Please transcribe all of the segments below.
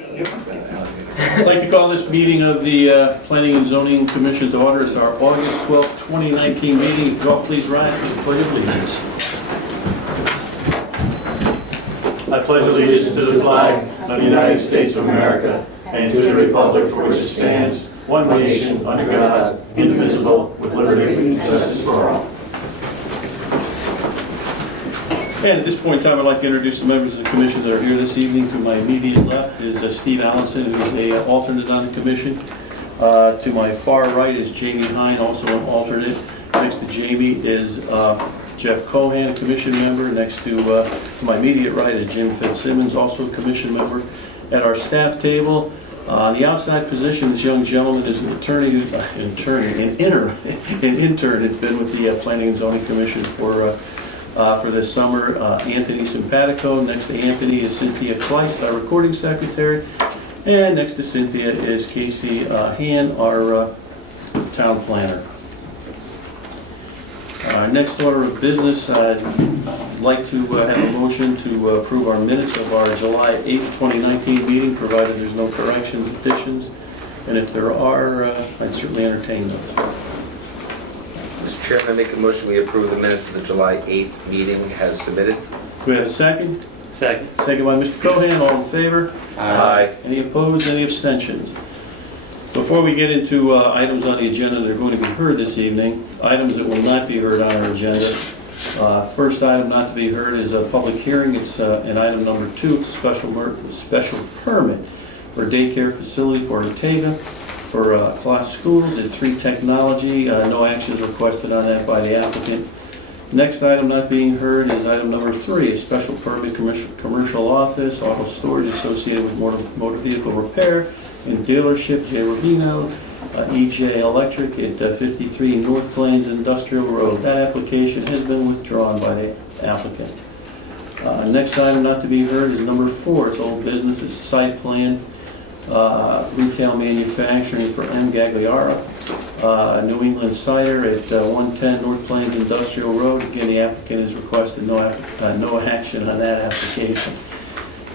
I'd like to call this meeting of the Planning and Zoning Commission to order. It's our August 12th, 2019 meeting. If you all please rise for the pledge of allegiance. I pledge allegiance to the flag of the United States of America and to the republic for which it stands, one nation, under God, indivisible, with liberty and justice for all. And at this point in time, I'd like to introduce the members of the commission that are here this evening. To my immediate left is Steve Allenson, who's the alternate on the commission. To my far right is Jamie Hine, also an alternate. Next to Jamie is Jeff Cohan, commission member. Next to my immediate right is Jim Fitzsimmons, also a commission member. At our staff table, on the outside position, this young gentleman is an intern, has been with the Planning and Zoning Commission for this summer. Anthony Simpatico. Next to Anthony is Cynthia Kleiss, our recording secretary. And next to Cynthia is Casey Han, our town planner. Next order of business, I'd like to have a motion to approve our minutes of our July 8th, 2019 meeting, provided there's no corrections, additions, and if there are, I'd certainly entertain those. Mr. Chairman, I make a motion we approve the minutes of the July 8th meeting as submitted. Do we have a second? Second. Second by Mr. Cohan. All in favor? Aye. Any opposed? Any abstentions? Before we get into items on the agenda that are going to be heard this evening, items that will not be heard on our agenda. First item not to be heard is a public hearing. It's in item number 2. It's a special permit for a daycare facility for Ortega for Class Schools at 3 Technology. No action is requested on that by the applicant. Next item not being heard is item number 3, a special permit commercial office, auto storage associated with motor vehicle repair and dealership, J. Rubino, EJ Electric at 53 North Plains Industrial Road. That application has been withdrawn by the applicant. Next item not to be heard is number 4. It's old business. It's site plan, retail manufacturing for M. Gagliara, New England Cider at 110 North Plains Industrial Road. Again, the applicant has requested no action on that application.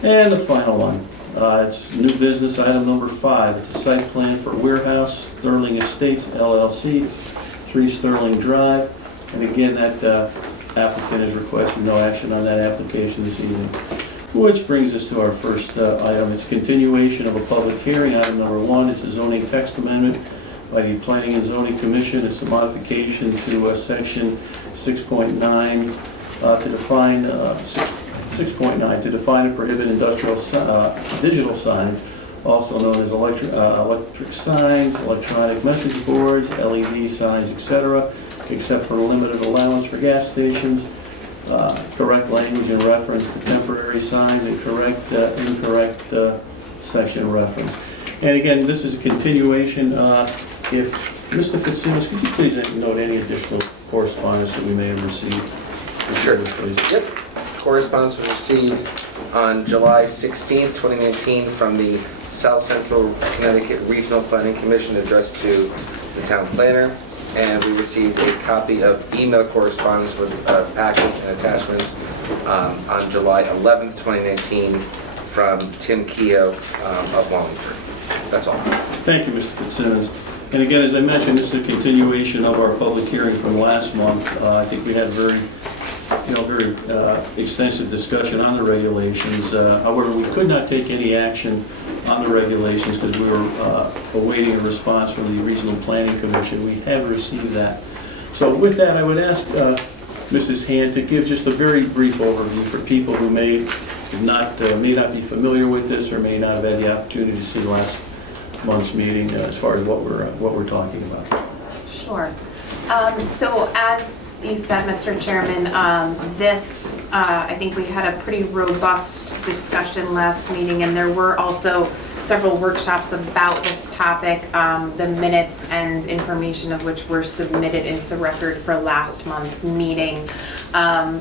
And the final one. It's new business, item number 5. It's a site plan for Warehouse Sterling Estates LLC, 3 Sterling Drive. And again, that applicant has requested no action on that application this evening. Which brings us to our first item. It's continuation of a public hearing. Item number 1, it's a zoning text amendment by the Planning and Zoning Commission. It's a modification to section 6.9 to define 6.9 to define and prohibit industrial digital signs, also known as electric signs, electronic message boards, LED signs, etc., except for a limited allowance for gas stations. Correct language in reference to temporary signs, and correct incorrect section reference. And again, this is a continuation. If Mr. Fitzsimmons, could you please note any additional correspondence that we may have received? Sure. Please. Yep. Correspondence was received on July 16th, 2019 from the South Central Connecticut Regional Planning Commission addressed to the town planner. And we received a copy of email correspondence with a package and attachments on July 11th, 2019 from Tim Keogh of Wallingford. That's all. Thank you, Mr. Fitzsimmons. And again, as I mentioned, this is a continuation of our public hearing from last month. I think we had very extensive discussion on the regulations. However, we could not take any action on the regulations because we were awaiting a response from the Regional Planning Commission. We have received that. So with that, I would ask Mrs. Hand to give just a very brief overview for people who may not be familiar with this or may not have had the opportunity to see last month's meeting as far as what we're talking about. Sure. So as you said, Mr. Chairman, I think we had a pretty robust discussion last meeting, and there were also several workshops about this topic, the minutes and information of which were submitted into the record for last month's meeting.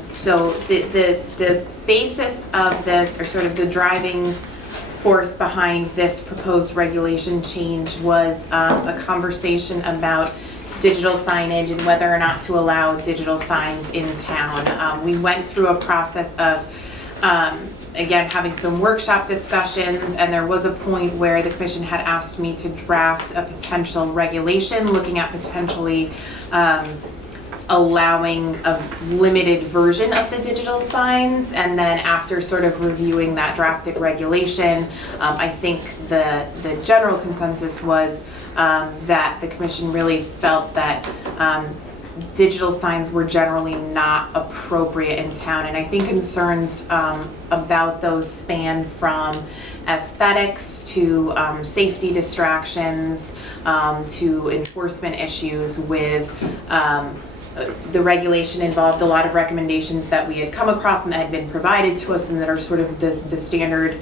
So the basis of this, or sort of the driving force behind this proposed regulation change, was a conversation about digital signage and whether or not to allow digital signs in town. We went through a process of again, having some workshop discussions, and there was a point where the commission had asked me to draft a potential regulation, looking at potentially allowing a limited version of the digital signs. And then after sort of reviewing that drafted regulation, I think the general consensus was that the commission really felt that digital signs were generally not appropriate in town. And I think concerns about those span from aesthetics to safety distractions to enforcement issues with the regulation involved a lot of recommendations that we had come across and that had been provided to us and that are sort of the standard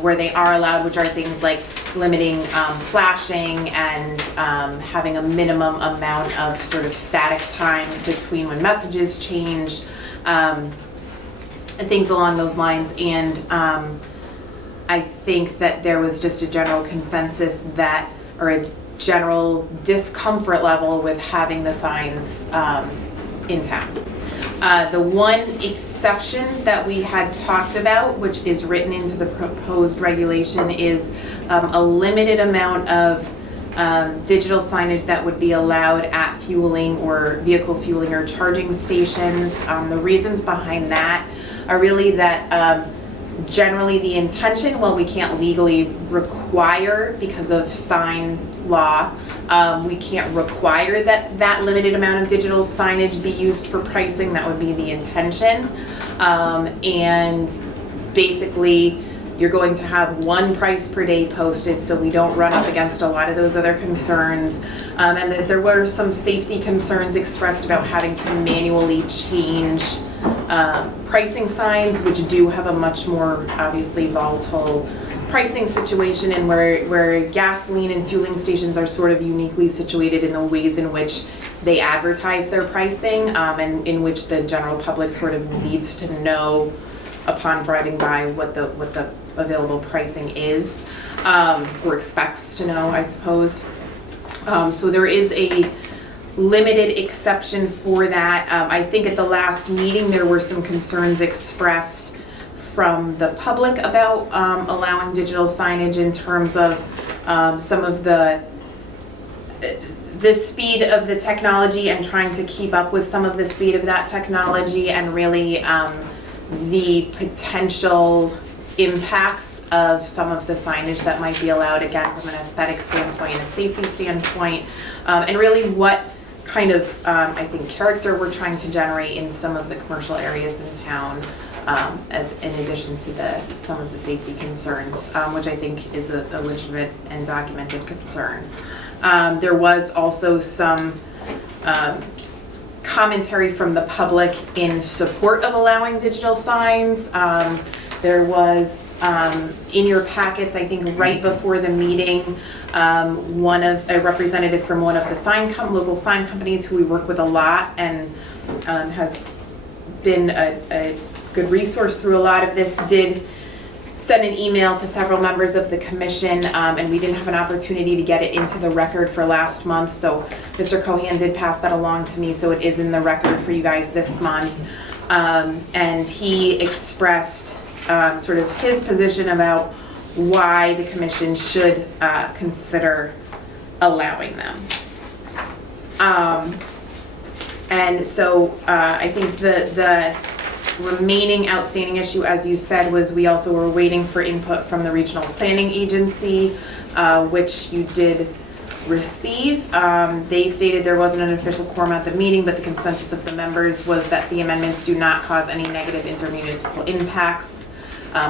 where they are allowed, which are things like limiting flashing and having a minimum amount of sort of static time between when messages change, and things along those lines. And I think that there was just a general consensus that, or a general discomfort level with having the signs in town. The one exception that we had talked about, which is written into the proposed regulation, is a limited amount of digital signage that would be allowed at fueling or vehicle fueling or charging stations. The reasons behind that are really that generally the intention, while we can't legally require because of sign law, we can't require that limited amount of digital signage be used for pricing. That would be the intention. And basically you're going to have one price per day posted so we don't run up against a lot of those other concerns. And that there were some safety concerns expressed about having to manually change pricing signs, which do have a much more obviously volatile pricing situation, and where gasoline and fueling stations are sort of uniquely situated in the ways in which they advertise their pricing, and in which the general public sort of needs to know upon driving by what the available pricing is, or expects to know, I suppose. So there is a limited exception for that. I think at the last meeting there were some concerns expressed from the public about allowing digital signage in terms of some of the speed of the technology and trying to keep up with some of the speed of that technology, and really the potential impacts of some of the signage that might be allowed, again, from an aesthetic standpoint and a safety standpoint, and really what kind of, I think, character we're trying to generate in some of the commercial areas in town, as in addition to some of the safety concerns, which I think is a legitimate and documented concern. There was also some commentary from the public in support of allowing digital signs. There was, in your packets, I think right before the meeting, a representative from one of the local sign companies who we work with a lot and has been a good resource through a lot of this, did send an email to several members of the commission, and we didn't have an opportunity to get it into the record for last month, so Mr. Cohan did pass that along to me, so it is in the record for you guys this month. And he expressed sort of his position about why the commission should consider allowing them. And so I think the remaining outstanding issue, as you said, was we also were waiting for input from the Regional Planning Agency, which you did receive. They stated there wasn't an official quorum at the meeting, but the consensus of the members was that the amendments do not cause any negative intermunicipal impacts,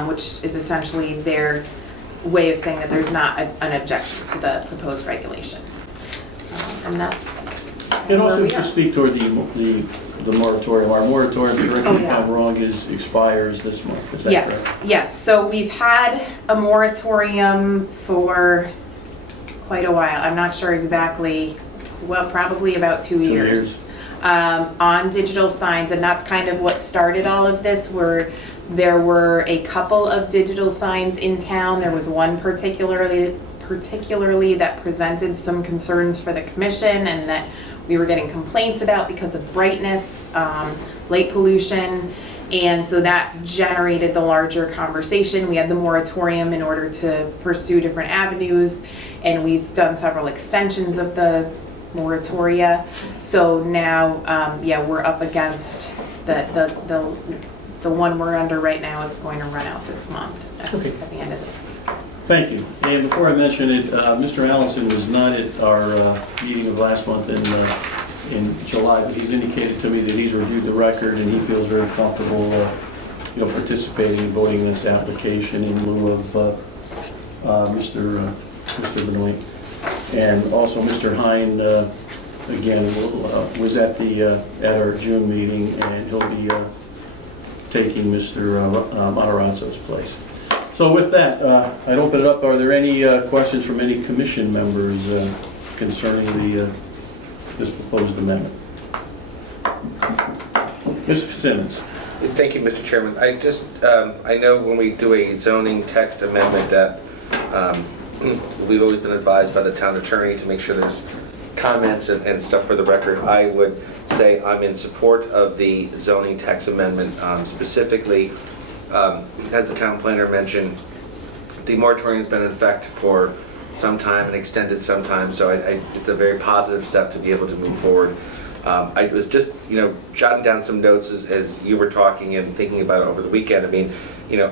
which is essentially their way of saying that there's not an objection to the proposed regulation. And that's And where also we to are. speak toward the moratorium. Our moratorium, correct me if yeah. I'm wrong, expires this month, is that correct? Yes. So we've had a moratorium for quite a while. I'm not sure exactly, well, probably about 2 years. On digital signs, and that's kind of what started all of this, where there were a couple of digital signs in town. There was one particularly that presented some concerns for the commission and that we were getting complaints about because of brightness, light pollution, And so that generated the larger conversation. We had the moratorium in order to pursue different avenues, and we've done several extensions of the moratoria. So now, we're up against the one we're under right now is going to run out this month, at the end of this week. Thank you. And before I mention it, Mr. Allison was not at our meeting of last month in July, but he's indicated to me that he's reviewed the record and he feels very comfortable, participating and voting in this application in lieu of Mr. Benoit. And also Mr. Hine, again, was at our June meeting, and he'll be taking Mr. Matarazzo's place. So with that, I'd open it up. Are there any questions from any commission members concerning this proposed amendment? Mr. Fitzsimmons. Thank you, Mr. Chairman. I know when we do a zoning text amendment that we've always been advised by the town attorney to make sure there's comments and stuff for the record. I would say I'm in support of the zoning text amendment, specifically, as the town planner mentioned, the moratorium's been in effect for some time and extended some time, so it's a very positive step to be able to move forward. I was just, jotting down some notes as you were talking and thinking about it over the weekend. I mean,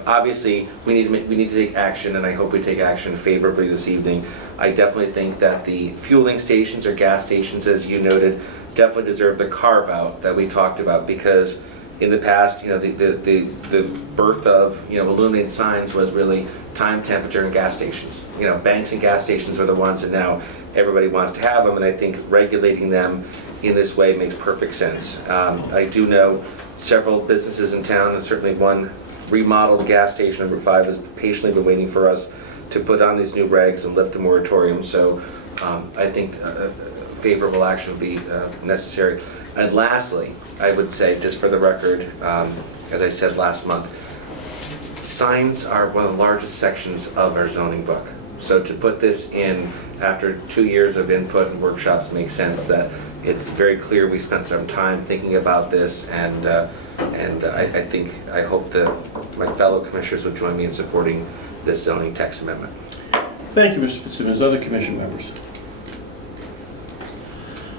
obviously we need to take action, and I hope we take action favorably this evening. I definitely think that the fueling stations or gas stations, as you noted, definitely deserve the carve out that we talked about, because in the past, the birth of illuminated signs was really time, temperature, and gas stations. Banks and gas stations are the ones that now everybody wants to have them, and I think regulating them in this way makes perfect sense. I do know several businesses in town, and certainly one remodeled gas station, number 5, has patiently been waiting for us to put on these new regs and lift the moratorium. So I think favorable action would be necessary. And lastly, I would say, just for the record, as I said last month, signs are one of the largest sections of our zoning book. So to put this in after 2 years of input and workshops makes sense. That it's very clear we spent some time thinking about this, and I hope that my fellow commissioners would join me in supporting this zoning text amendment. Thank you, Mr. Fitzsimmons. Other commission members?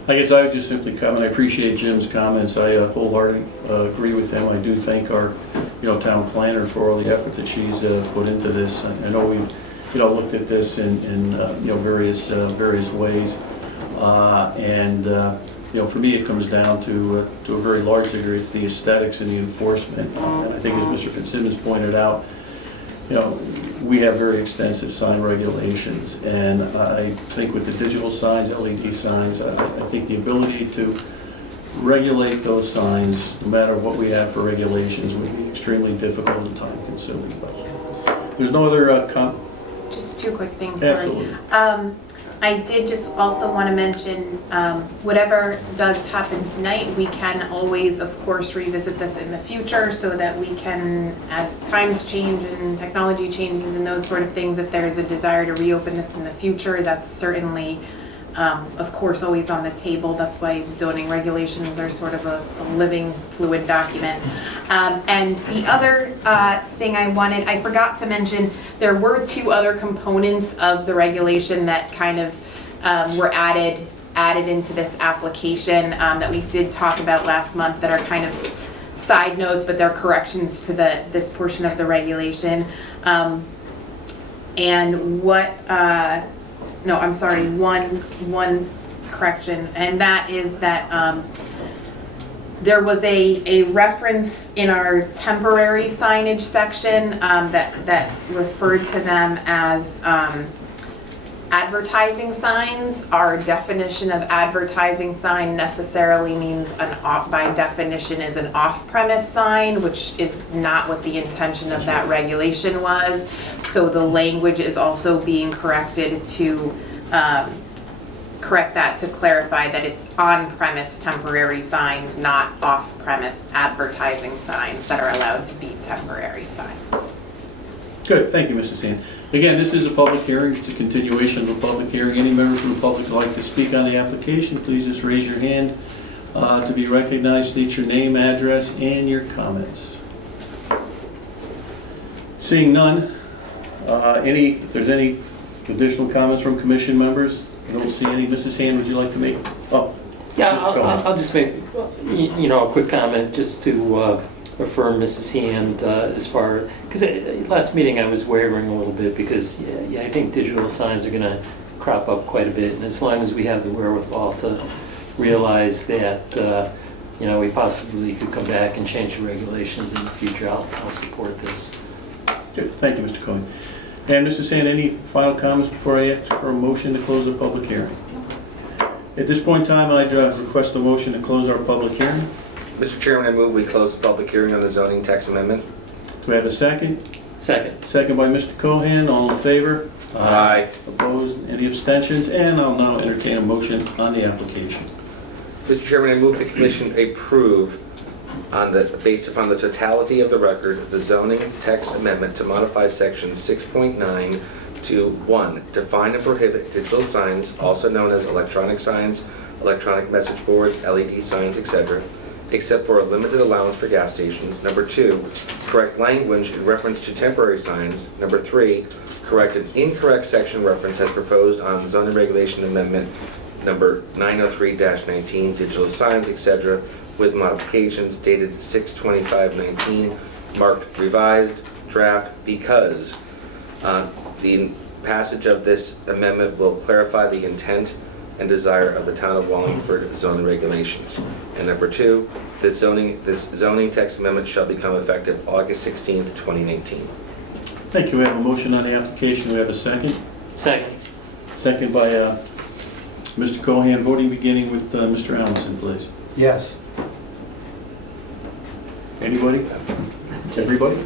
I guess I would just simply comment. I appreciate Jim's comments. I wholeheartedly agree with them. I do thank our, town planner for all the effort that she's put into this. I know we've, looked at this in various ways, and for me, it comes down to a very large degree, it's the aesthetics and the enforcement. And I think, as Mr. Fitzsimmons pointed out, we have very extensive sign regulations, and I think with the digital signs, LED signs, I think the ability to regulate those signs, no matter what we have for regulations, would be extremely difficult and time consuming. But there's no other Just two quick things, sorry. Absolutely. I did just also want to mention, whatever does happen tonight, we can always, of course, revisit this in the future so that we can, as times change and technology changes and those sort of things, if there's a desire to reopen this in the future, that's certainly, of course, always on the table. That's why zoning regulations are sort of a living, fluid document. And the other thing I forgot to mention, there were 2 other components of the regulation that kind of were added into this application that we did talk about last month, that are kind of side notes, but they're corrections to this portion of the regulation. And one correction, and that is that there was a reference in our temporary signage section that referred to them as advertising signs. Our definition of advertising sign necessarily means by definition is an off-premise sign, which is not what the intention of that regulation was. So the language is also being corrected to correct that, to clarify that it's on-premise temporary signs, not off-premise advertising signs that are allowed to be temporary signs. Good, thank you, Mrs. Sand. Again, this is a public hearing. It's a continuation of a public hearing. Any member from the public who'd like to speak on the application, please just raise your hand to be recognized. State your name, address, and your comments. Seeing none, if there's any additional comments from commission members, I don't see any. Mrs. Hand, would you like to make? Oh, Yeah, Mr. Cohen. I'll just make, a quick comment just to affirm Mrs. Hand as far, because last meeting I was wavering a little bit because, yeah, I think digital signs are gonna crop up quite a bit. And as long as we have the wherewithal to realize that, we possibly could come back and change the regulations in the future, I'll support this. good. Thank you, Mr. Cohen. And Mrs. Hand, any final comments before I ask for a motion to close the public hearing? At this point in time, I'd request a motion to close our public hearing. Mr. Chairman, I move we close the public hearing on the zoning text amendment. Do we have a second? Second. Second by Mr. Cohen, all in favor? Aye. Opposed, any abstentions? And I'll now entertain a motion on the application. Mr. Chairman, I move the commission approve based upon the totality of the record, the zoning text amendment to modify section 6.9 to 1, define and prohibit digital signs, also known as electronic signs, electronic message boards, LED signs, etc., except for a limited allowance for gas stations. Number 2, correct language in reference to temporary signs. Number 3, correct an incorrect section reference as proposed on zoning regulation amendment number 903-19, digital signs, etc., with modifications dated 6/25/19, marked revised draft because the passage of this amendment will clarify the intent and desire of the town of Wallingford zoning regulations. And number 2, this zoning text amendment shall become effective August 16th, 2019. Thank you. We have a motion on the application. Do we have a second? Second. Second by Mr. Cohen. Voting beginning with Mr. Allenson, please. Yes. Anybody? Everybody?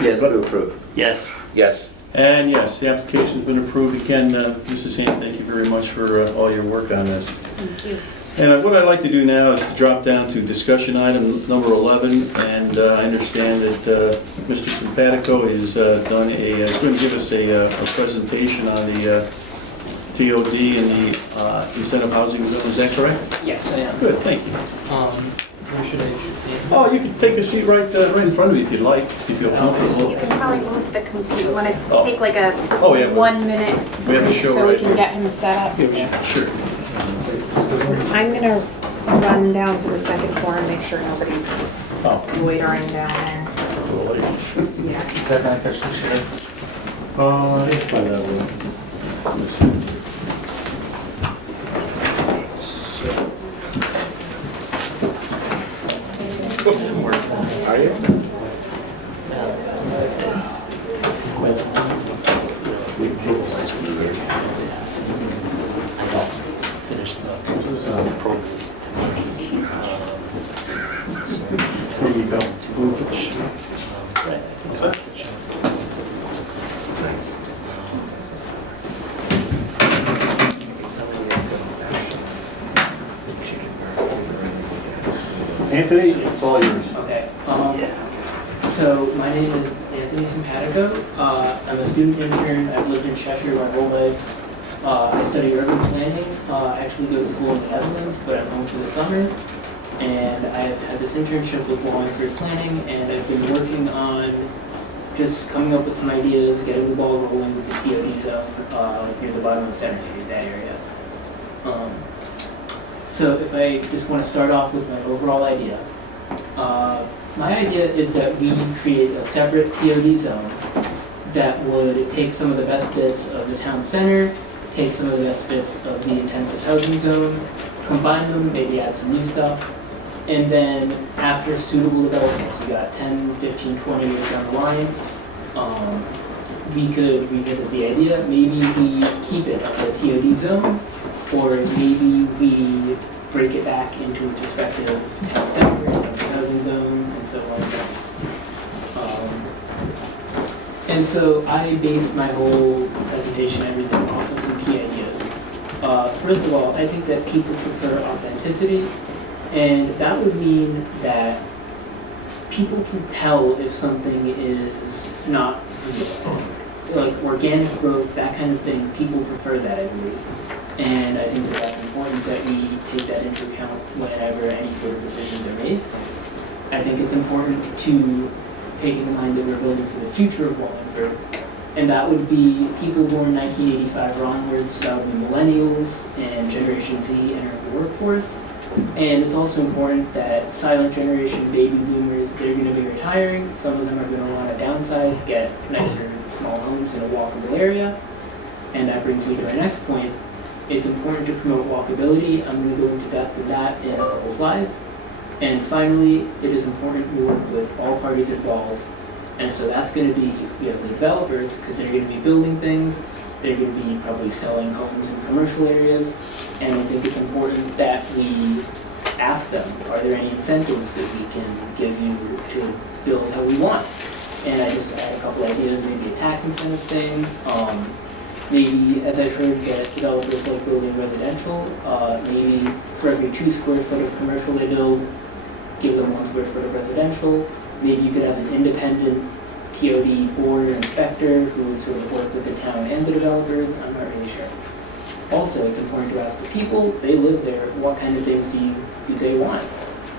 Yes, to approve. Yes. Yes. And yes, the application's been approved. Again, Mrs. Hand, thank you very much for all your work on this. Thank you. And what I'd like to do now is to drop down to discussion item number 11, and I understand that Mr. Simpatico is going to give us a presentation on the TOD and the incentive housing zone. Is that correct? Yes, I am. Good, thank you. Where should I stand? Oh, you can take a seat right in front of you if you'd like, if you feel comfortable. You can probably move the computer, want to Oh. take like a Oh, yeah. 1 minute We have to break show so we right can now. get him set up? Sure. I'm gonna run down to the second floor and make sure nobody's Oh. loitering down there. Yeah. Is that not their share? Let's find that one. This one. Are you? It's quite I just finished the program. Here you go. Anthony, it's all yours. Okay. So my name is Anthony Simpatico. I'm a student intern. I've lived in Cheshire my whole life. I study urban planning. I actually go to school in the Netherlands, but I'm home for the summer. And I've had this internship with Wallingford Planning, and I've been working on just coming up with some ideas, getting the ball rolling with the TOD zone near the bottom of Center Street, that area. So if I just want to start off with my overall idea. My idea is that we create a separate TOD zone that would take some of the best bits of the town center, take some of the best bits of the intensive housing zone, combine them, maybe add some new stuff, and then after suitable developments, you got 10, 15, 20 years down the line, we could revisit the idea. Maybe we keep it as a TOD zone, or maybe we break it back into its respective town center, housing zone, and so on. And so I based my whole presentation, everything off of some key ideas. First of all, I think that people prefer authenticity, and that would mean that people can tell if something is not real. Like organic growth, that kind of thing, people prefer that, I believe. And I think that that's important that we take that into account whenever any sort of decisions are made. I think it's important to taking in mind that we're building for the future of Wallingford. And that would be people born 1985 or onwards, that would be millennials and Generation Z entering the workforce. And it's also important that silent generation baby boomers, they're going to be retiring. Some of them are going to want to downsize, get nicer small homes in a walkable area. And that brings me to my next point. It's important to promote walkability. I'm going to go into depth in that in a couple slides. And finally, it is important we work with all parties involved. And so that's going to be, the developers, because they're going to be building things. They're going to be probably selling homes in commercial areas. And I think it's important that we ask them, are there any incentives that we can give you to build how we want? And I just had a couple ideas, maybe a tax incentive thing. Maybe, as I've heard, get developers like building residential. Maybe for every 2 square foot of commercial they build, give them 1 square foot of residential. Maybe you could have an independent TOD board or inspector who would sort of work with the town and the developers. I'm not really sure. Also, it's important to ask the people, they live there, what kind of things do they want?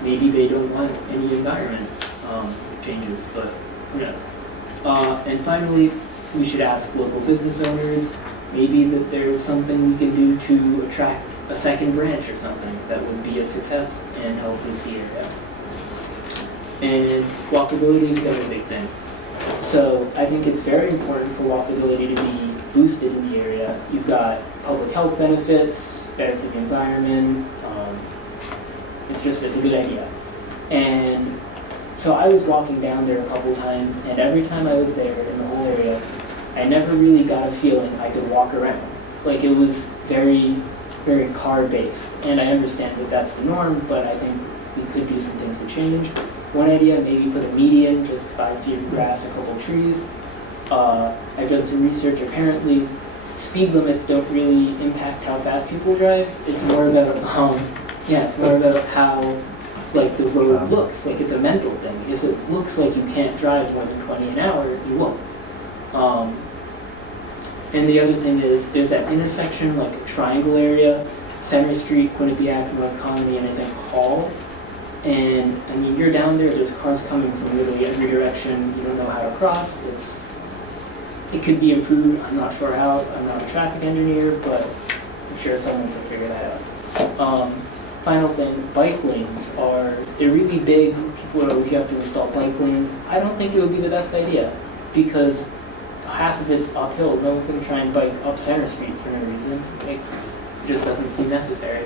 Maybe they don't want any environment changes, but who knows? And finally, we should ask local business owners, maybe that there's something we can do to attract a second branch or something that would be a success and help us the area. And walkability is the other big thing. So I think it's very important for walkability to be boosted in the area. You've got public health benefits, better for the environment. It's a good idea. And so I was walking down there a couple times, and every time I was there in the whole area, I never really got a feeling I could walk around. Like it was very, very car-based. And I understand that that's the norm, but I think we could do some things to change. One idea, maybe put a median, just 5 feet of grass, a couple trees. I've done some research. Apparently, speed limits don't really impact how fast people drive. It's more about, it's more about how, like, the road looks. Like, it's a mental thing. If it looks like you can't drive more than 20 an hour, you won't. And the other thing is, there's that intersection, like a triangle area, Center Street, Quinnipiac Ave, North Colony, and I think Hall. And I mean, you're down there, there's cars coming from literally every direction, you don't know how to cross. It could be improved, I'm not sure how, I'm not a traffic engineer, but I'm sure someone can figure that out. Final thing, bike lanes they're really big, people are always, you have to install bike lanes. I don't think it would be the best idea, because half of it's uphill, no one's gonna try and bike up Center Street for no reason. Like, it just doesn't seem necessary.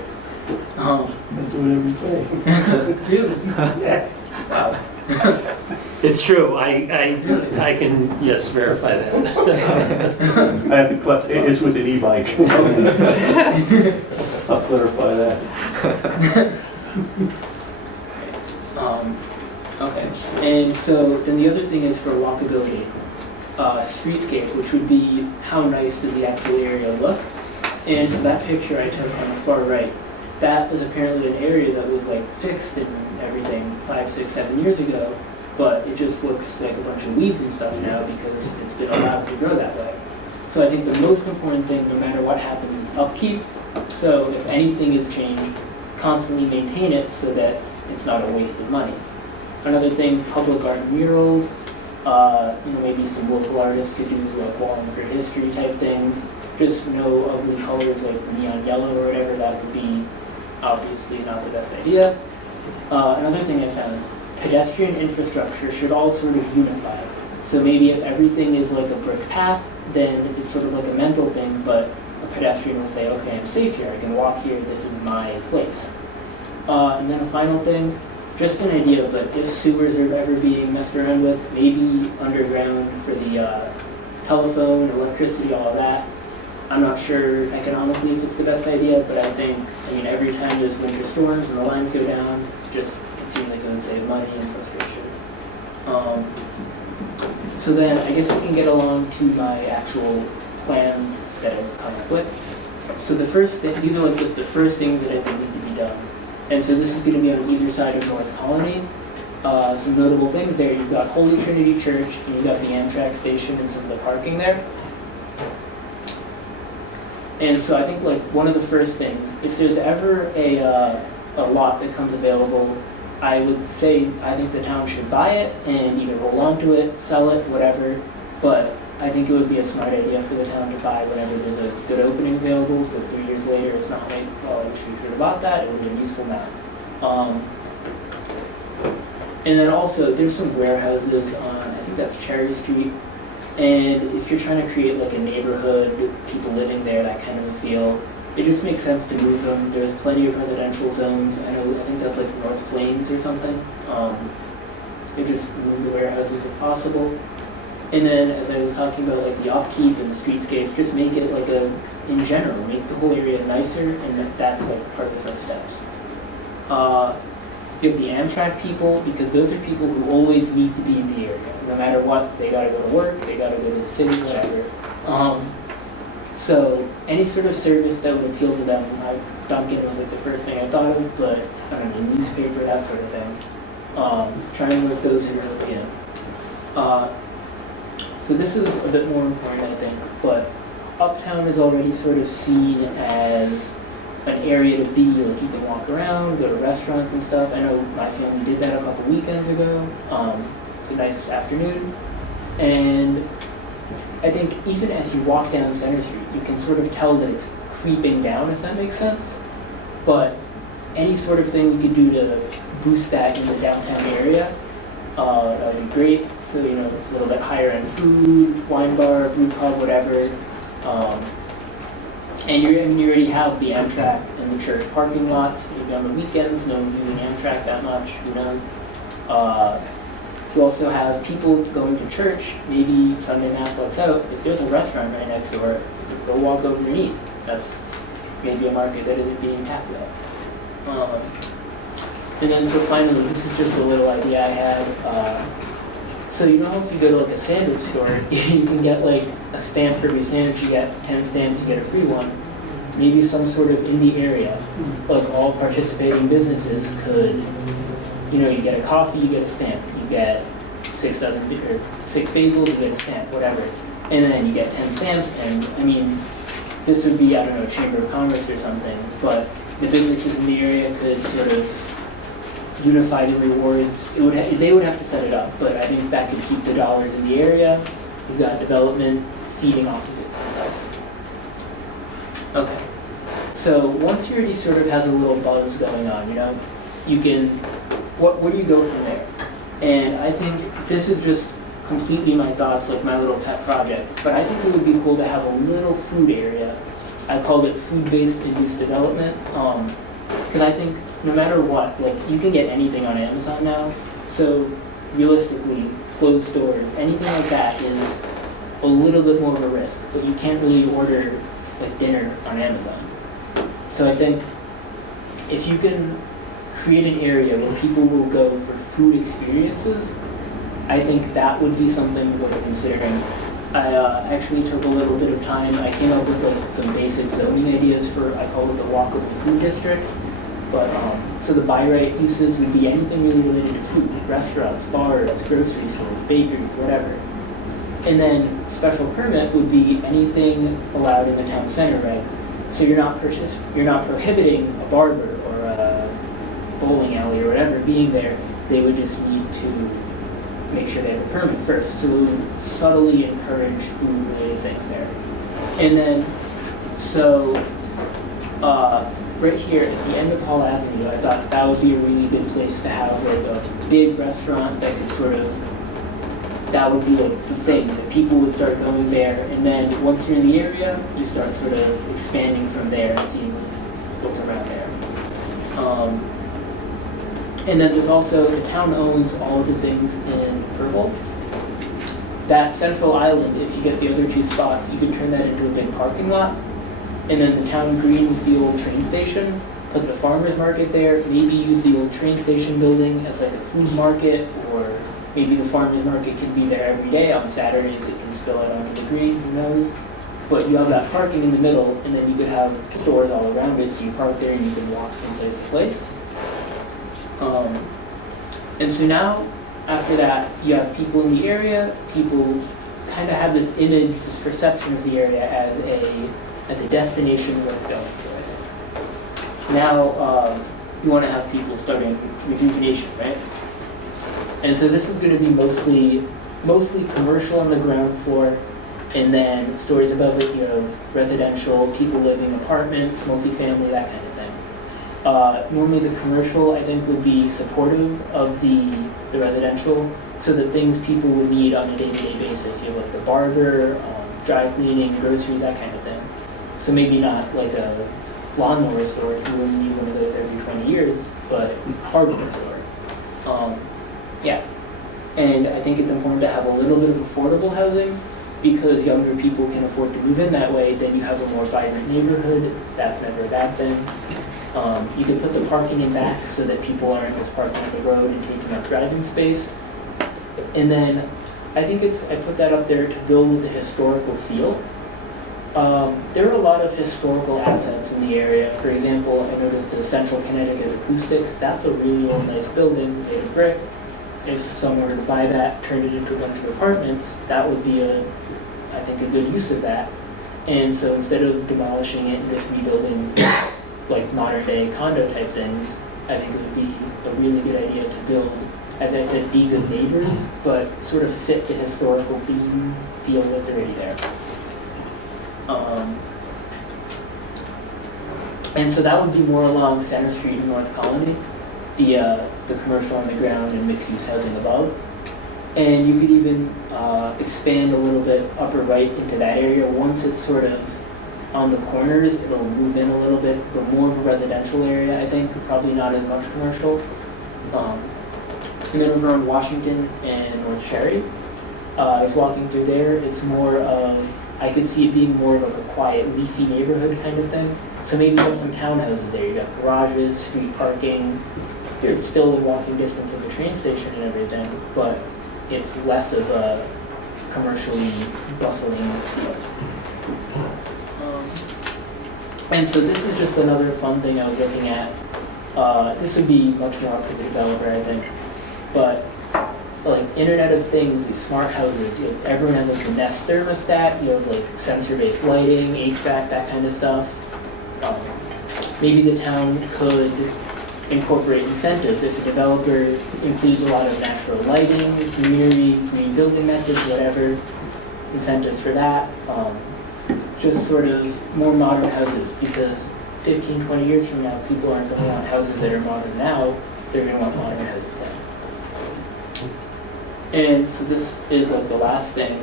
I do it every day. Really? Wow. It's true, I can, yes, verify that. I have to collect, it's with an e-bike. I'll clarify that. Okay, and so then the other thing is for walkability, streetscape, which would be how nice does the actual area look. And so that picture I took on the far right, that was apparently an area that was like fixed and everything 5, 6, 7 years ago, but it just looks like a bunch of weeds and stuff now because it's been allowed to grow that way. So I think the most important thing, no matter what happens, is upkeep. So if anything is changed, constantly maintain it so that it's not a waste of money. Another thing, public art murals. Maybe some local artists could do like Wallingford history type things. Just no ugly colors like neon yellow or whatever. That would be obviously not the best idea. Another thing I found, pedestrian infrastructure should all sort of unify. So maybe if everything is like a brick path, then it's sort of like a mental thing, but a pedestrian will say, okay, I'm safe here, I can walk here, this is my place. And then a final thing, just an idea, but if sewers are ever being messed around with, maybe underground for the telephone, electricity, all of that. I'm not sure economically if it's the best idea, but I mean, every time there's winter storms and the lines go down, it seems like it would save money and frustration. So then I guess we can get along to my actual plans that I've come up with. So the first thing, these are like just the first things that I think need to be done. And so this is going to be on either side of North Colony. Some notable things there, you've got Holy Trinity Church, and you've got the Amtrak station and some of the parking there. And so I think like one of the first things, if there's ever a lot that comes available I would say, I think the town should buy it and either hold on to it, sell it, whatever, but I think it would be a smart idea for the town to buy whenever there's a good opening available, so 3 years later, it's not like, oh, I wish we could have bought that, it would be useful now. And then also, there's some warehouses on, I think that's Cherry Street, and if you're trying to create like a neighborhood, people living there, that kind of a feel, it just makes sense to move them. There's plenty of residential zones. I think that's like North Plains or something. They just move the warehouses if possible. And then, as I was talking about, like the upkeep and the streetscapes, just make it like in general, make the whole area nicer, and that's like part of the first steps. You have the Amtrak people, because those are people who always need to be in the area. No matter what, they gotta go to work, they gotta go to the city, whatever. So any sort of service that would appeal to them, Dunkin' was like the first thing I thought of, but I don't know, newspaper, that sort of thing. Try and work those in early in. So this is a bit more important, I think, but Uptown is already sort of seen as an area to be, like you can walk around, go to restaurants and stuff. I know my family did that a couple weekends ago, a nice afternoon, and I think even as you walk down Center Street, you can sort of tell that it's creeping down, if that makes sense. But any sort of thing you could do to boost that in the downtown area, that would be great. So, you know, a little bit higher end food, wine bar, brew pub, whatever. And you already have the Amtrak and the church parking lots. Maybe on the weekends, no one's using Amtrak that much, you know. You also have people going to church, maybe Sunday Mass lets out. If there's a restaurant right next door, you could go walk over and eat. That's maybe a market that isn't being tapped yet. And then so finally, this is just a little idea I had. So you know if you go to like a sandwich store, you can get like a stamp for every sandwich. You get 10 stamps, you get a free one. Maybe some sort of in the area, like all participating businesses could, you know, you get a coffee, you get a stamp. You get 6 bagels, you get a stamp, whatever. And then you get 10 stamps, and I mean, this would be, I don't know, Chamber of Commerce or something, but the businesses in the area could sort of unify the rewards. They would have to set it up, but I think that could keep the dollars in the area. You've got development feeding off of it. Okay. So once you already sort of has a little buzz going on, you know, you can, where do you go from there? And I think this is just completely my thoughts, like my little pet project, but I think it would be cool to have a little food area. I called it food-based induced development, because I think no matter what, like you can get anything on Amazon now, so realistically, closed stores, anything like that is a little bit more of a risk, but you can't really order like dinner on Amazon. So I think if you can create an area where people will go for food experiences, I think that would be something worth considering. I actually took a little bit of time. I came up with like some basic zoning ideas for, I call it the walkable food district. But so the by right uses would be anything really related to food, like restaurants, bars, grocery stores, bakeries, whatever. And then special permit would be anything allowed in the town center, right? So you're not prohibiting a barber or a bowling alley or whatever being there. They would just need to make sure they have a permit first. So it would subtly encourage food-related things there. And then, so right here at the end of Hall Avenue, I thought that would be a really good place to have like a big restaurant that could sort of, that would be like the thing, that people would start going there, and then once you're in the area, you start sort of expanding from there, seeing what's around there. And then there's also, the town owns all of the things in purple. That central island, if you get the other 2 spots, you could turn that into a big parking lot. And then the town green with the old train station, put the farmer's market there, maybe use the old train station building as like a food market, or maybe the farmer's market can be there every day. On Saturdays it can spill out onto the green, who knows. But you have that parking in the middle, and then you could have stores all around it, so you park there and you can walk from place to place. And so now, after that, you have people in the area, people kind of have this image, this perception of the area as a destination worth going to, I think. Now, you want to have people starting rejuvenation, right? And so this is going to be mostly commercial on the ground floor, and then stories above it, you know, residential, people living, apartments, multifamily, that kind of thing. Normally the commercial, I think, would be supportive of the residential, so the things people would need on a day-to-day basis. You have like the barber, dry cleaning, groceries, that kind of thing. So maybe not like a lawnmower store, you wouldn't need one of those every 20 years, but hardware store. Yeah. And I think it's important to have a little bit of affordable housing because younger people can afford to move in that way. Then you have a more vibrant neighborhood. That's never a bad thing. You can put the parking in back so that people aren't just parking on the road and taking up driving space. And then I think I put that up there to build with the historical feel. There are a lot of historical assets in the area. For example, I noticed the Central Connecticut Acoustics. That's a really old, nice building made of brick. If someone were to buy that, turn it into a bunch of apartments, that would be I think, a good use of that. And so instead of demolishing it and just rebuilding like modern day condo type things, I think it would be a really good idea to build, as I said, be good neighbors, but sort of fit the historical theme, feel that's already there. And so that would be more along Center Street and North Colony, the commercial on the ground and mixed-use housing above. And you could even expand a little bit upper right into that area. Once it's sort of on the corners, it'll move in a little bit, but more of a residential area, I think, probably not as much commercial. And then over on Washington and North Cherry, I was walking through there, it's more of, I could see it being more of a quiet, leafy neighborhood kind of thing. So maybe you have some townhouses there, you got garages, street parking, you're still in walking distance of the train station and everything, but it's less of a commercially bustling feel. And so this is just another fun thing I was looking at. This would be much more up to the developer, I think. But like Internet of Things, these smart houses, everyone has like a Nest thermostat, you have like sensor-based lighting, HVAC, that kind of stuff. Maybe the town could incorporate incentives. If a developer includes a lot of natural lighting, community, green building methods, whatever, incentives for that. Just sort of more modern houses, because 15, 20 years from now, people aren't going to want houses that are modern now, they're going to want modern houses then. And so this is like the last thing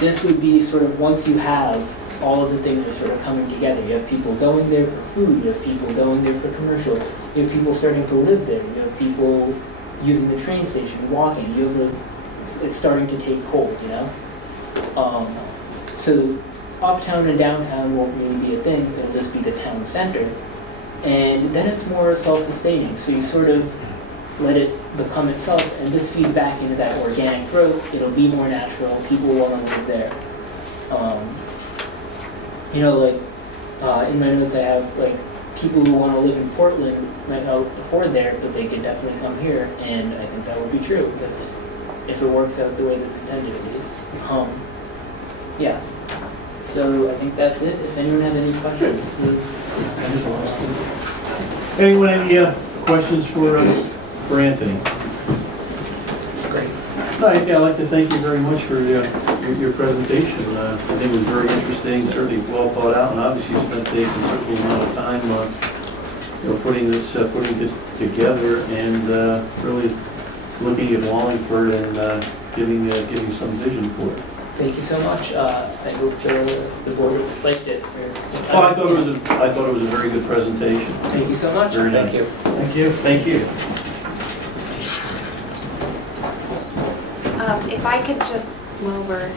this would be sort of once you have all of the things are sort of coming together. You have people going there for food, you have people going there for commercial, you have people starting to live there, you have people using the train station, walking, it's starting to take hold, you know? So uptown and downtown won't really be a thing, it'll just be the town center. And then it's more self-sustaining, so you sort of let it become itself, and this feeds back into that organic growth. It'll be more natural, people want to live there. You know, like, in my notes I have, like, people who want to live in Portland might not afford there, but they could definitely come here, and I think that would be true, because if it works out the way that's intended at least. Yeah. So I think that's it. If anyone has any questions, please. Anyone have any questions for Anthony? Great. I'd like to thank you very much for your presentation. I think it was very interesting, certainly well thought out, and obviously you spent a considerable amount of time putting this together and really looking at Wallingford and giving some vision for it. Thank you so much. I hope the board liked it. Well, I thought it was a very good presentation. Thank you so much. Very Thank nice. you. Thank you. Thank you. If I could just, while we're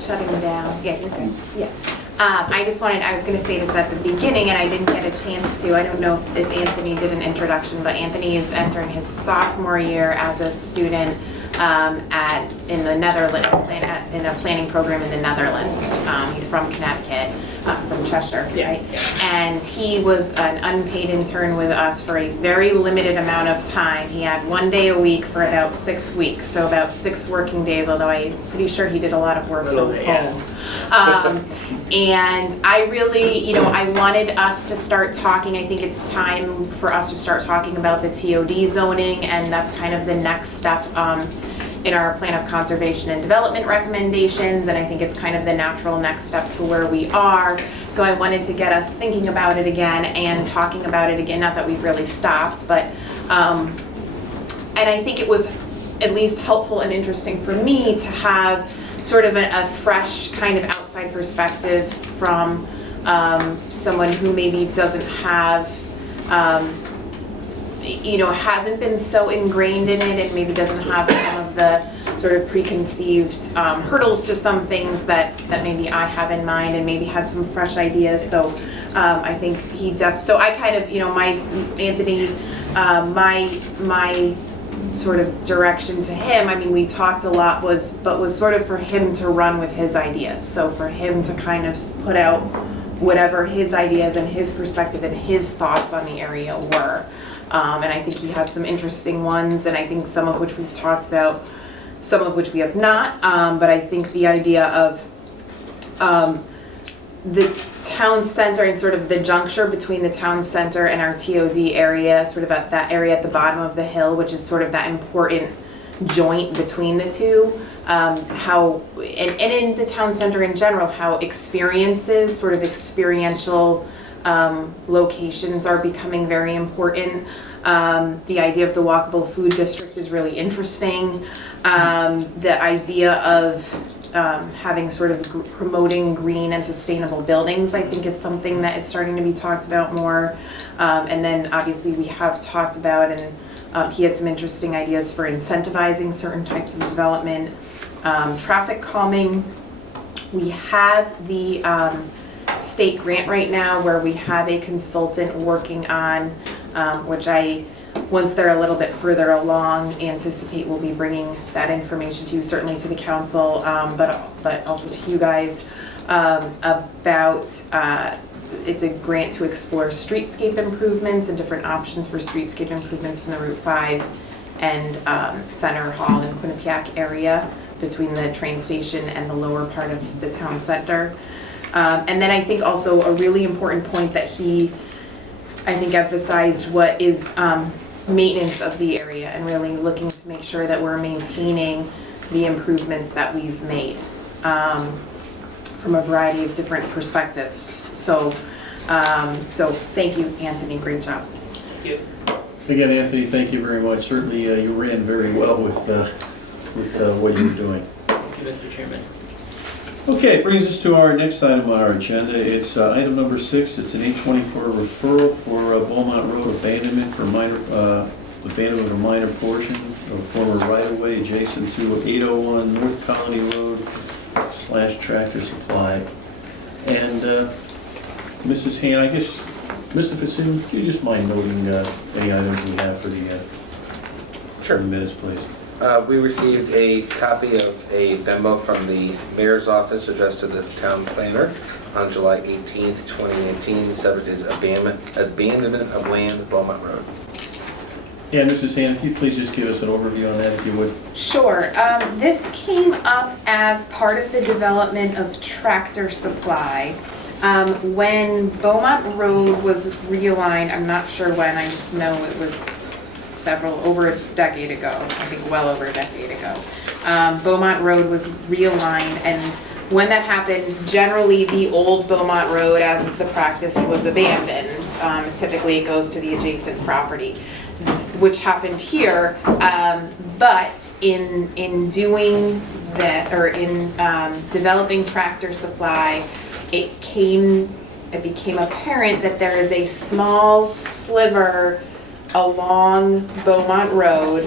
shutting down, yeah, you're good, yeah. I was gonna say this at the beginning and I didn't get a chance to. I don't know if Anthony did an introduction, but Anthony is entering his sophomore year as a student in the Netherlands, in a planning program in the Netherlands. He's from Connecticut, from Cheshire, right? And he was an unpaid intern with us for a very limited amount of time. He had 1 day a week for about 6 weeks, so about 6 working days, although I'm pretty sure he did a lot of work from home. And I really, I wanted us to start talking. I think it's time for us to start talking about the TOD zoning, and that's kind of the next step in our plan of conservation and development recommendations, and I think it's kind of the natural next step to where we are. So I wanted to get us thinking about it again and talking about it again, not that we've really stopped, but, and I think it was at least helpful and interesting for me to have sort of a fresh kind of outside perspective from someone who maybe doesn't have, hasn't been so ingrained in it and maybe doesn't have some of the sort of preconceived hurdles to some things that maybe I have in mind, and maybe had some fresh ideas. So I think so I kind of, Anthony, my sort of direction to him, I mean, we talked a lot, was sort of for him to run with his ideas. So for him to kind of put out whatever his ideas and his perspective and his thoughts on the area were. And I think he had some interesting ones, and I think some of which we've talked about, some of which we have not. But I think the idea of the town center and sort of the juncture between the town center and our TOD area, sort of at that area at the bottom of the hill, which is sort of that important joint between the two, how, and in the town center in general, how experiences, sort of experiential locations are becoming very important. The idea of the walkable food district is really interesting. The idea of having sort of promoting green and sustainable buildings, I think, is something that is starting to be talked about more. And then obviously we have talked about, and he had some interesting ideas for incentivizing certain types of development. Traffic calming. We have the state grant right now where we have a consultant working on, which once they're a little bit further along, anticipate we'll be bringing that information to you, certainly to the council, but also to you guys, about, it's a grant to explore streetscape improvements and different options for streetscape improvements in the Route 5 and Center Hall and Quinnipiac area between the train station and the lower part of the town center. And then I think also a really important point that he, I think, emphasized what is maintenance of the area, and really looking to make sure that we're maintaining the improvements that we've made from a variety of different perspectives. So thank you, Anthony, great job. Thank you. Again, Anthony, thank you very much. Certainly you ran very well with what you were doing. Thank you, Mr. Chairman. Okay, brings us to our next item on our agenda. It's item number 6. It's an 824 referral for Beaumont Road abandonment for abandonment of a minor portion of former right-of-way adjacent to 801 North Colony Road / Tractor Supply. And Mrs. Han, I guess, Mr. Fitzsimmons, do you just mind noting any items we have for the minutes, please? We received a copy of a memo from the mayor's office addressed to the town planner on July 18th, 2018. The subject is abandonment of land, Beaumont Road. Yeah, Mrs. Han, if you please just give us an overview on that, if you would. Sure. This came up as part of the development of Tractor Supply. When Beaumont Road was realigned, I'm not sure when, I just know it was over a decade ago, I think well over a decade ago. Beaumont Road was realigned, and when that happened, generally the old Beaumont Road, as is the practice, was abandoned. Typically it goes to the adjacent property, which happened here, but in doing that, or in developing Tractor Supply, it became apparent that there is a small sliver along Beaumont Road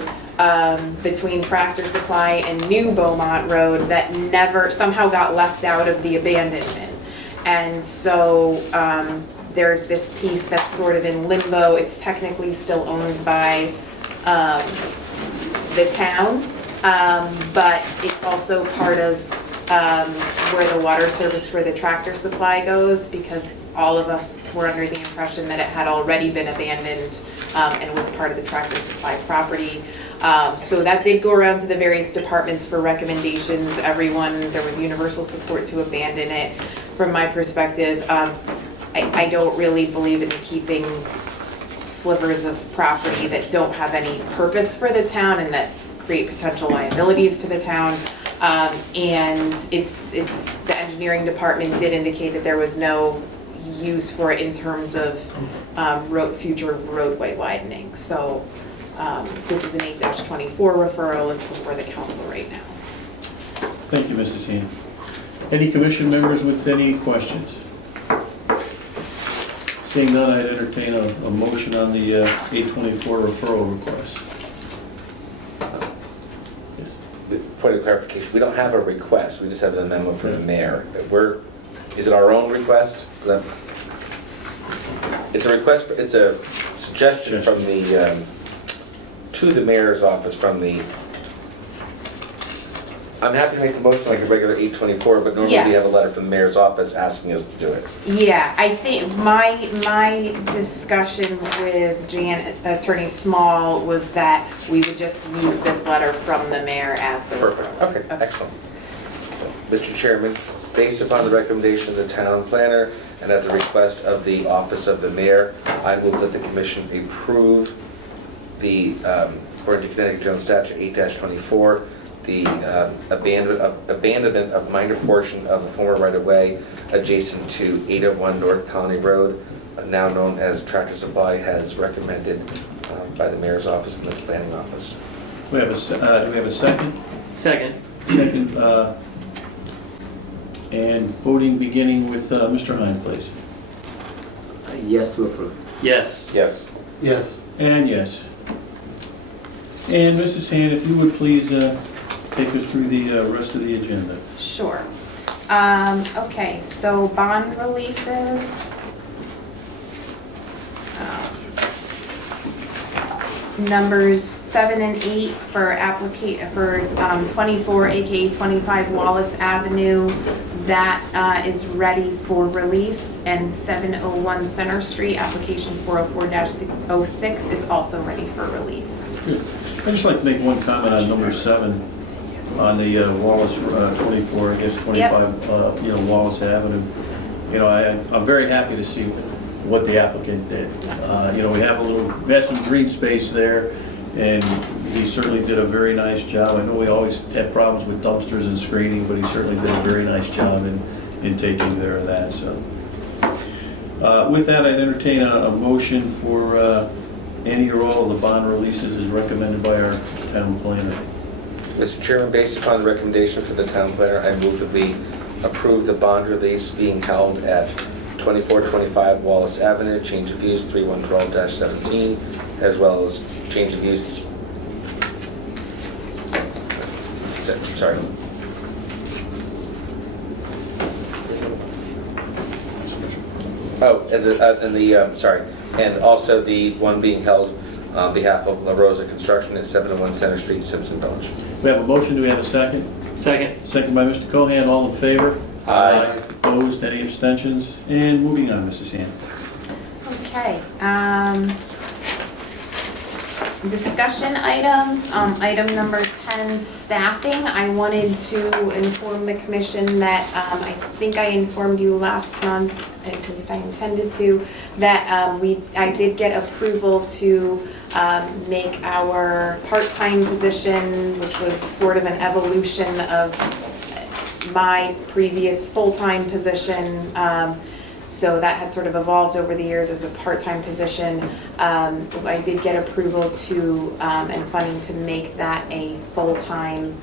between Tractor Supply and New Beaumont Road that never, somehow got left out of the abandonment. And so there's this piece that's sort of in limbo. It's technically still owned by the town, but it's also part of where the water service for the Tractor Supply goes, because all of us were under the impression that it had already been abandoned and was part of the Tractor Supply property. So that did go around to the various departments for recommendations. There was universal support to abandon it. from my perspective. I don't really believe in keeping slivers of property that don't have any purpose for the town and that create potential liabilities to the town. And the engineering department did indicate that there was no use for it in terms of future roadway widening. So this is an 8-24 referral. It's before the council right now. Thank you, Mrs. Hand. Any commission members with any questions? Seeing none, I'd entertain a motion on the 824 referral request. Yes. Point of clarification, we don't have a request, we just have a memo from the mayor. Is it our own request? It's a request, it's a suggestion from the, to the mayor's office from the, I'm happy to make the motion like a regular 824, but normally Yeah. we have a letter from the mayor's office asking us to do it. Yeah, I think my discussion with Attorney Small was that we would just use this letter from the mayor as the Perfect, okay, excellent. Mr. Chairman, based upon the recommendation of the town planner and at the request of the office of the mayor, I move that the commission approve the, according to Connecticut General Statute 8-24, the abandonment of minor portion of the former right-of-way adjacent to 801 North Colony Road, now known as Tractor Supply, has recommended by the mayor's office and the planning office. Do we have a second? Second. Second, and voting beginning with Mr. Hine, please. Yes to approve. Yes. Yes. Yes. And yes. And Mrs. Hand, if you would please take us through the rest of the agenda. Sure. Okay, so bond releases. Numbers 7 and 8 for 24 aka 25 Wallace Avenue, that is ready for release, and 701 Center Street, application 404-06 is also ready for release. I'd just like to make one comment on number 7 on the Wallace 24, I guess 25, Wallace Avenue. I'm very happy to see what the applicant did. We have some green space there, and he certainly did a very nice job. I know we always have problems with dumpsters and screening, but he certainly did a very nice job in taking care of that. So, with that, I'd entertain a motion for any or all of the bond releases as recommended by our town planner. Mr. Chairman, based upon the recommendation for the town planner, I move that we approve the bond release being held at 2425 Wallace Avenue, change of use 3112-17, as well as change of use, sorry. Oh, and also the one being held on behalf of La Rosa Construction at 701 Center Street, Simpson Village. We have a motion, do we have a second? Second. Second by Mr. Cohan, all in favor? Aye. Opposed, any abstentions? And moving on, Mrs. Hand. Okay, discussion items, item number 10, staffing. I wanted to inform the commission that, I think I informed you last month, at least I intended to, that I did get approval to make our part-time position, which was sort of an evolution of my previous full-time position. So that had sort of evolved over the years as a part-time position. I did get approval to, and funding to make that a full-time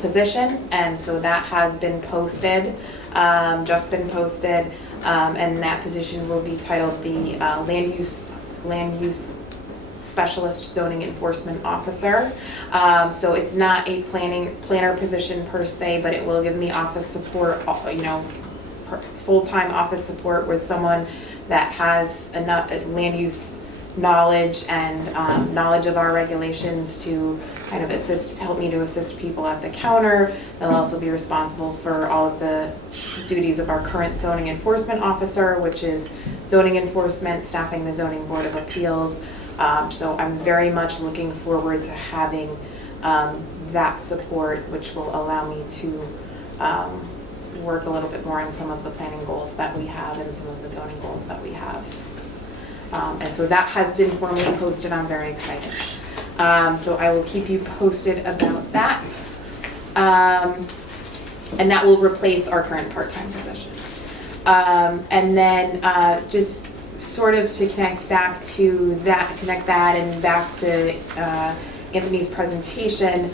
position. And so that has been posted, just been posted. And that position will be titled the Land Use Specialist Zoning Enforcement Officer. So it's not a planner position per se, but it will give me office support, full-time office support with someone that has enough land use knowledge and knowledge of our regulations to kind of help me to assist people at the counter. They'll also be responsible for all of the duties of our current zoning enforcement officer, which is zoning enforcement, staffing the zoning board of appeals. So I'm very much looking forward to having that support, which will allow me to work a little bit more on some of the planning goals that we have and some of the zoning goals that we have. And so that has been formally posted. I'm very excited. So I will keep you posted about that. And that will replace our current part-time position. And then just sort of to connect that and back to Anthony's presentation,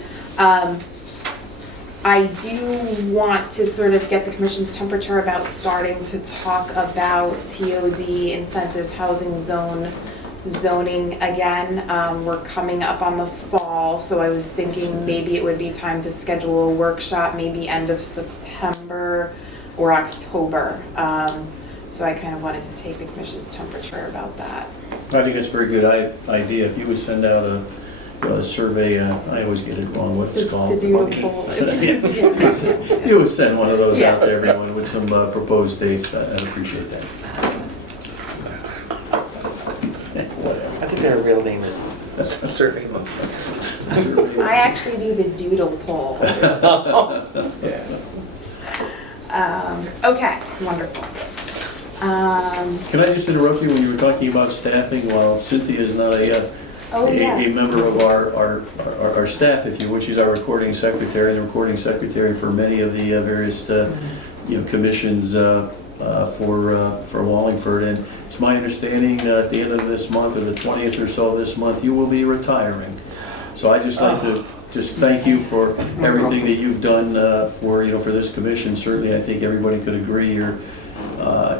I do want to sort of get the commission's temperature about starting to talk about TOD incentive housing zoning again. We're coming up on the fall, so I was thinking maybe it would be time to schedule a workshop, maybe end of September or October. So I kind of wanted to take the commission's temperature about that. I think it's a very good idea. If you would send out a survey, I always get it wrong, what it's called. The doodle poll. You would send one of those out to everyone with some proposed dates. I'd appreciate that. Whatever. I think their real name is Survey Monkey. I actually do the doodle poll. Yeah. Okay, wonderful. Can I just interrupt you when you were talking about staffing? While Cynthia is not a member of our staff, if you will, she's our recording secretary, and the recording secretary for many of the various commissions for Wallingford. And it's my understanding at the end of this month, or the 20th or so of this month, you will be retiring. So I just like to just thank you for everything that you've done for this commission. Certainly, I think everybody could agree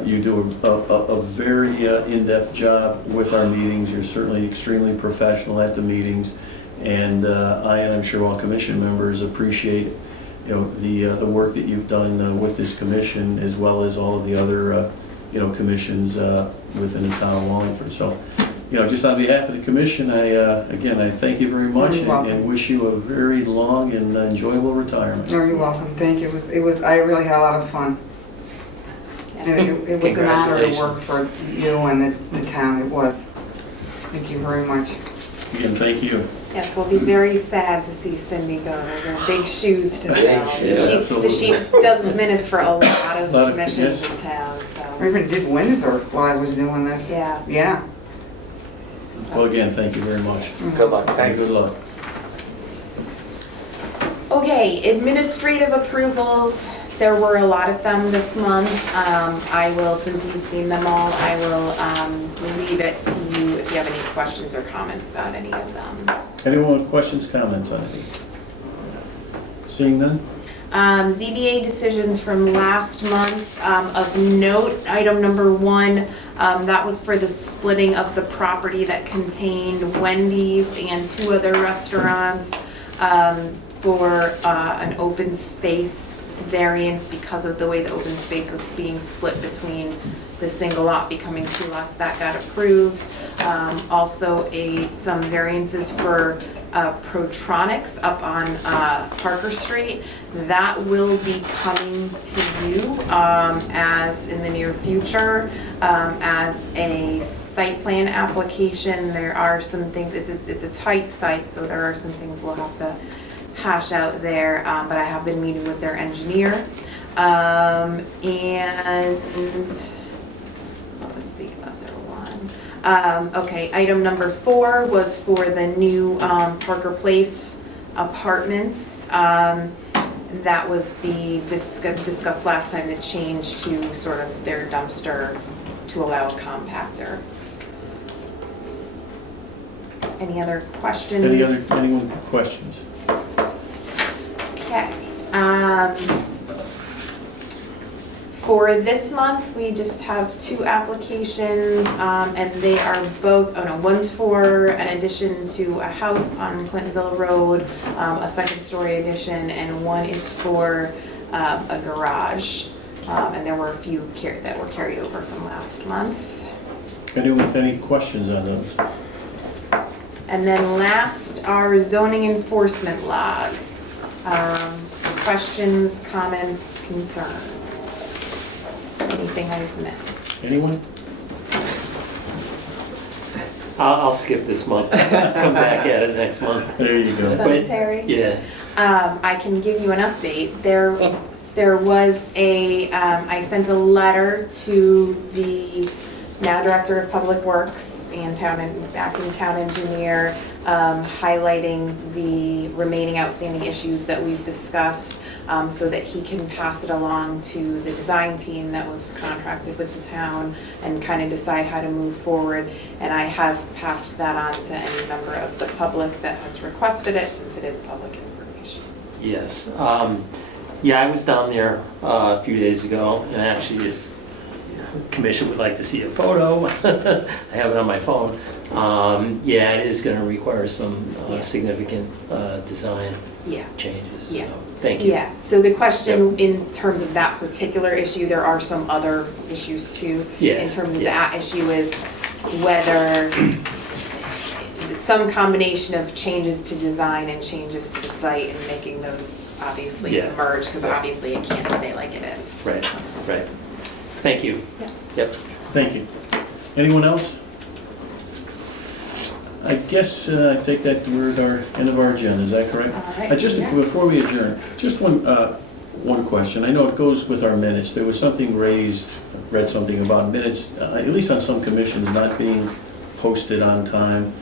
you do a very in-depth job with our meetings. You're certainly extremely professional at the meetings, and I'm sure all commission members appreciate the work that you've done with this commission, as well as all of the other commissions within the town of Wallingford. So, just on behalf of the commission, I thank you very much and wish you a very long and enjoyable retirement. No, you're welcome. Thank you. It was. I really had a lot of fun. And it was an honor to work for you and the town. It was. Thank you very much. Again, thank you. Yes, we'll be very sad to see Cindy go. Those are big shoes to fill. She does minutes for a lot of commissions in town, so. I even did Windsor while I was doing this. Yeah. Yeah. Well, again, thank you very much. Good luck. Thanks. Good luck. Okay, administrative approvals. There were a lot of them this month. I will, since you've seen them all, I will leave it to you if you have any questions or comments about any of them. Anyone with questions, comments on anything? Seeing none? ZBA decisions from last month. Of note, item number 1, that was for the splitting of the property that contained Wendy's and 2 other restaurants for an open space variance because of the way the open space was being split between the single lot becoming 2 lots. That got approved. Also some variances for Protronics up on Parker Street. That will be coming to you as in the near future as a site plan application. There are some things, it's a tight site, so there are some things we'll have to hash out there, but I have been meeting with their engineer. And what was the other one? Okay, item number 4 was for the new Parker Place apartments. That was the discussed last time, the change to sort of their dumpster to allow a compactor. Any other questions? Anyone questions? Okay. For this month, we just have 2 applications, and they are both, one's for an addition to a house on Clintonville Road, a 2nd-story addition, and one is for a garage. And there were a few that were carried over from last month. Anyone with any questions on those? And then last, our zoning enforcement log. Questions, comments, concerns? Anything I've missed? Anyone? I'll skip this month, come back at it next month. There you go. Cemetery? Yeah. I can give you an update. There There was I sent a letter to the now Director of Public Works and acting town engineer, highlighting the remaining outstanding issues that we've discussed, so that he can pass it along to the design team that was contracted with the town and kind of decide how to move forward. And I have passed that on to any member of the public that has requested it, since it is public information. Yes. Yeah, I was down there a few days ago, and actually, if the commission would like to see a photo, I have it on my phone. Yeah, it is gonna require some Yeah. significant design Yeah. changes, Yeah. so, thank you. Yeah, so the question in terms of that particular issue, there are some other issues too. Yeah, In terms of yeah. that issue is whether some combination of changes to design and changes to the site and making those obviously Yeah. merge, because obviously it can't stay like it is. Right, right. Thank you. Yeah. Yep. Thank you. Anyone else? I guess I take that we're at our end of our agenda, is that correct? All right. Just Yeah. before we adjourn, just one question. I know it goes with our minutes. There was something raised, read something about minutes, at least on some commissions, not being posted on time.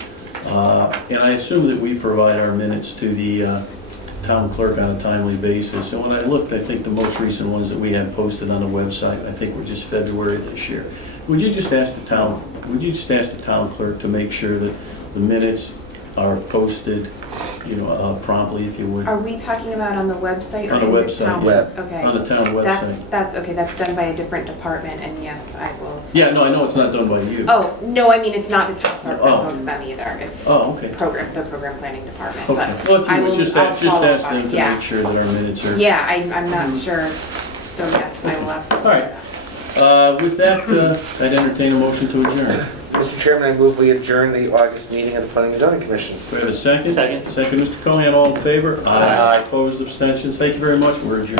And I assume that we provide our minutes to the town clerk on a timely basis. And when I looked, I think the most recent ones that we had posted on the website, I think were just February of this year. Would you just ask the town clerk to make sure that the minutes are posted, promptly, if you would? Are we talking about on the website or On the in the website, town? yeah. Okay. On the town website? That's okay, that's done by a different department, and yes, I will. Yeah, no, I know it's not done by you. Oh, no, I mean, it's not the town clerk that Oh. posts them either, it's Oh, okay. the program planning department, Okay. but Well, if I you would will, just I'll ask follow up on them it, to yeah. make sure that our minutes are. Yeah, I'm not sure, so yes, I will absolutely. All right. With that, I'd entertain a motion to adjourn. Mr. Chairman, I move we adjourn the August meeting of the Planning and Zoning Commission. Do we have a second? Second. Second, Mr. Cohen, all in favor? Aye. Opposed, abstentions? Thank you very much, we're adjourned.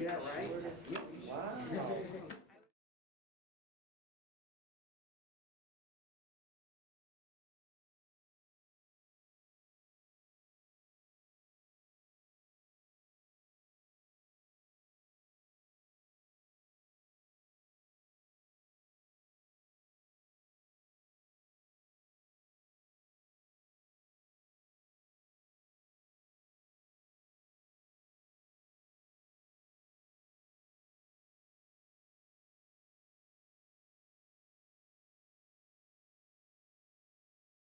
Yeah, right?